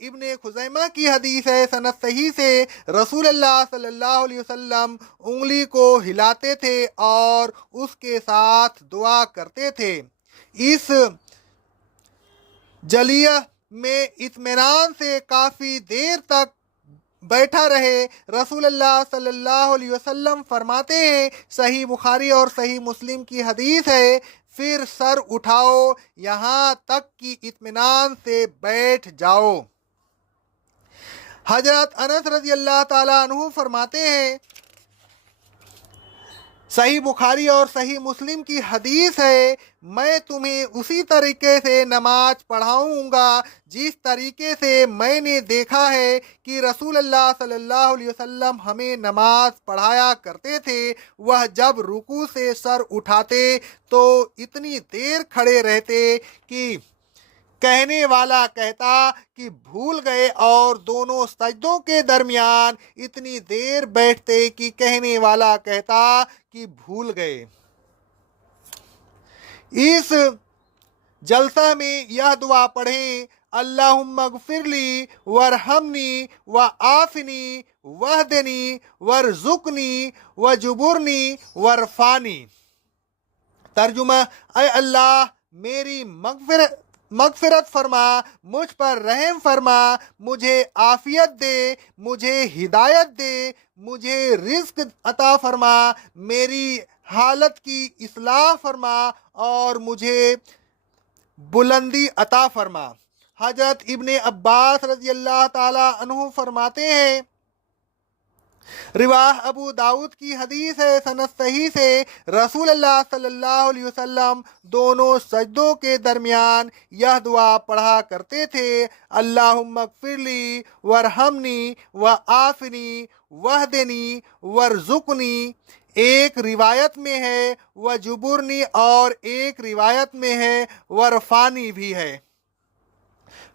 ابن خزیمہ کی حدیث ہے سند صحیح سے، رسول اللہ صلی اللہ علیہ وسلم انگلی کو ہلاتے تھے اور اس کے ساتھ دعا کرتے تھے۔ اس جلیہ میں اطمینان سے کافی دیر تک بیٹھا رہے۔ رسول اللہ صلی اللہ علیہ وسلم فرماتے ہیں، صحیح بخاری اور صحیح مسلم کی حدیث ہے، پھر سر اٹھاؤ یہاں تک کہ اطمینان سے بیٹھ جاؤ۔ حضرت انس رضی اللہ تعالیٰ عنہ فرماتے ہیں، صحیح بخاری اور صحیح مسلم کی حدیث ہے، میں تمہیں اسی طریقے سے نماز پڑھاؤں گا جس طریقے سے میں نے دیکھا ہے کہ رسول اللہ صلی اللہ علیہ وسلم ہمیں نماز پڑھایا کرتے تھے۔ وہ جب رکوع سے سر اٹھاتے تو اتنی دیر کھڑے رہتے کہ کہنے والا کہتا کہ بھول گئے، اور دونوں سجدوں کے درمیان اتنی دیر بیٹھتے کہ کہنے والا کہتا کہ بھول گئے۔ اس جلسہ میں یہ دعا پڑھیں، اللہم اغفر لی وارحمنی وعافنی واہدنی وارزقنی وجبرنی وارفعنی۔ ترجمہ: اے اللہ میری مغفرت فرما، مجھ پر رحم فرما، مجھے عافیت دے، مجھے ہدایت دے، مجھے رزق عطا فرما، میری حالت کی اصلاح فرما اور مجھے بلندی عطا فرما۔ حضرت ابن عباس رضی اللہ تعالیٰ عنہ فرماتے ہیں، رواہ ابو داؤد کی حدیث ہے سند صحیح سے، رسول اللہ صلی اللہ علیہ وسلم دونوں سجدوں کے درمیان یہ دعا پڑھا کرتے تھے، اللہم اغفر لی وارحمنی وعافنی واہدنی وارزقنی۔ ایک روایت میں ہے وجبرنی اور ایک روایت میں ہے وارفعنی بھی ہے۔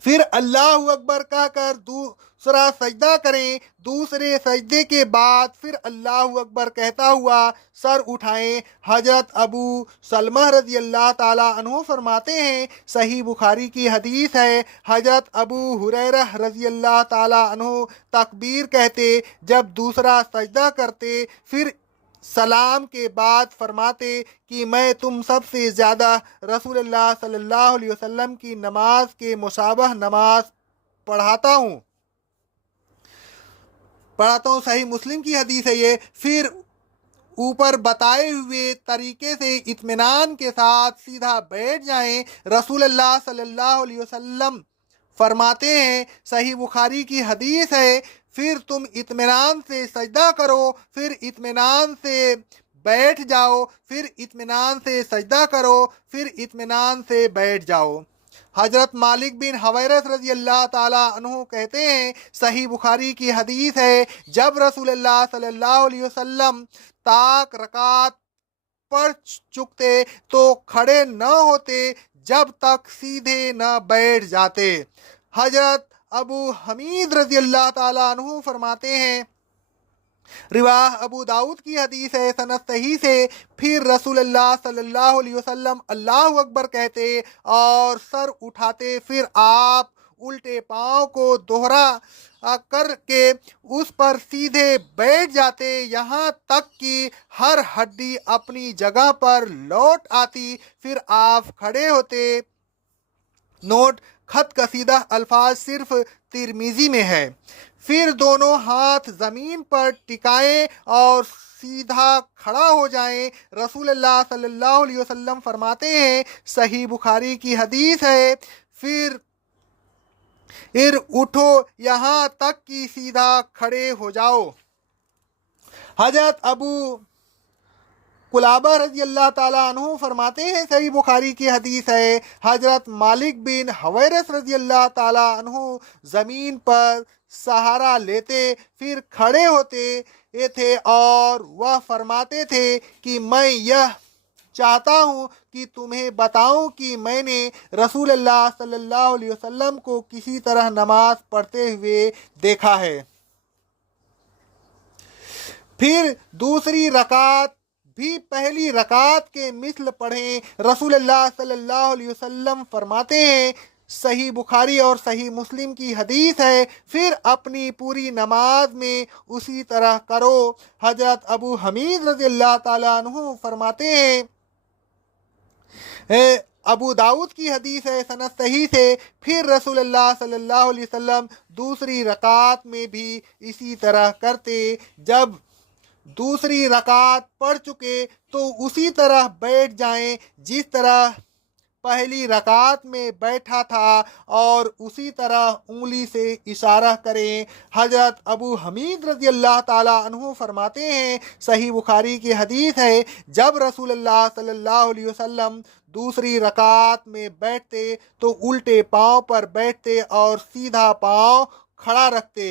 پھر اللہ اکبر کہہ کر دوسرا سجدہ کریں، دوسرے سجدے کے بعد پھر اللہ اکبر کہتا ہوا سر اٹھائیں۔ حضرت ابو سلمہ رضی اللہ تعالیٰ عنہ فرماتے ہیں، صحیح بخاری کی حدیث ہے، حضرت ابو ہریرہ رضی اللہ تعالیٰ عنہ تکبیر کہتے، جب دوسرا سجدہ کرتے، پھر سلام کے بعد فرماتے کہ میں تم سب سے زیادہ رسول اللہ صلی اللہ علیہ وسلم کی نماز کے مشابہ نماز پڑھاتا ہوں۔ صحیح مسلم کی حدیث ہے یہ۔ پھر اوپر بتائے ہوئے طریقے سے اطمینان کے ساتھ سیدھا بیٹھ جائیں۔ رسول اللہ صلی اللہ علیہ وسلم فرماتے ہیں، صحیح بخاری کی حدیث ہے، پھر تم اطمینان سے سجدہ کرو، پھر اطمینان سے بیٹھ جاؤ، پھر اطمینان سے سجدہ کرو، پھر اطمینان سے بیٹھ جاؤ۔ حضرت مالک بن حویرث رضی اللہ تعالیٰ عنہ کہتے ہیں، صحیح بخاری کی حدیث ہے، جب رسول اللہ صلی اللہ علیہ وسلم تاک رکعت پڑھ چکتے تو کھڑے نہ ہوتے جب تک سیدھے نہ بیٹھ جاتے۔ حضرت ابو حمید رضی اللہ تعالیٰ عنہ فرماتے ہیں، رواہ ابو داؤد کی حدیث ہے سند صحیح سے، پھر رسول اللہ صلی اللہ علیہ وسلم اللہ اکبر کہتے اور سر اٹھاتے، پھر آپ الٹے پاؤں کو دوہرا کر کے اس پر سیدھے بیٹھ جاتے یہاں تک کہ ہر ہڈی اپنی جگہ پر لوٹ آتی، پھر آپ کھڑے ہوتے۔ نوٹ: خط کشیدہ الفاظ صرف ترمذی میں ہے۔ پھر دونوں ہاتھ زمین پر ٹکائیں اور سیدھا کھڑا ہو جائیں۔ رسول اللہ صلی اللہ علیہ وسلم فرماتے ہیں، صحیح بخاری کی حدیث ہے، پھر اٹھو یہاں تک کہ سیدھا کھڑے ہو جاؤ۔ حضرت ابو قلابہ رضی اللہ تعالیٰ عنہ فرماتے ہیں، صحیح بخاری کی حدیث ہے، حضرت مالک بن حویرث رضی اللہ تعالیٰ عنہ زمین پر سہارا لیتے، پھر کھڑے ہوتے تھے اور وہ فرماتے تھے کہ میں یہ چاہتا ہوں کہ تمہیں بتاؤں کہ میں نے رسول اللہ صلی اللہ علیہ وسلم کو کسی طرح نماز پڑھتے ہوئے دیکھا ہے۔ پھر دوسری رکعت بھی پہلی رکعت کے مثل پڑھیں۔ رسول اللہ صلی اللہ علیہ وسلم فرماتے ہیں، صحیح بخاری اور صحیح مسلم کی حدیث ہے، پھر اپنی پوری نماز میں اسی طرح کرو۔ حضرت ابو حمید رضی اللہ تعالیٰ عنہ فرماتے ہیں، ابو داؤد کی حدیث ہے سند صحیح سے، پھر رسول اللہ صلی اللہ علیہ وسلم دوسری رکعت میں بھی اسی طرح کرتے، جب دوسری رکعت پڑھ چکے تو اسی طرح بیٹھ جائیں جس طرح پہلی رکعت میں بیٹھا تھا، اور اسی طرح انگلی سے اشارہ کریں۔ حضرت ابو حمید رضی اللہ تعالیٰ عنہ فرماتے ہیں، صحیح بخاری کی حدیث ہے، جب رسول اللہ صلی اللہ علیہ وسلم دوسری رکعت میں بیٹھتے تو الٹے پاؤں پر بیٹھتے اور سیدھا پاؤں کھڑا رکھتے۔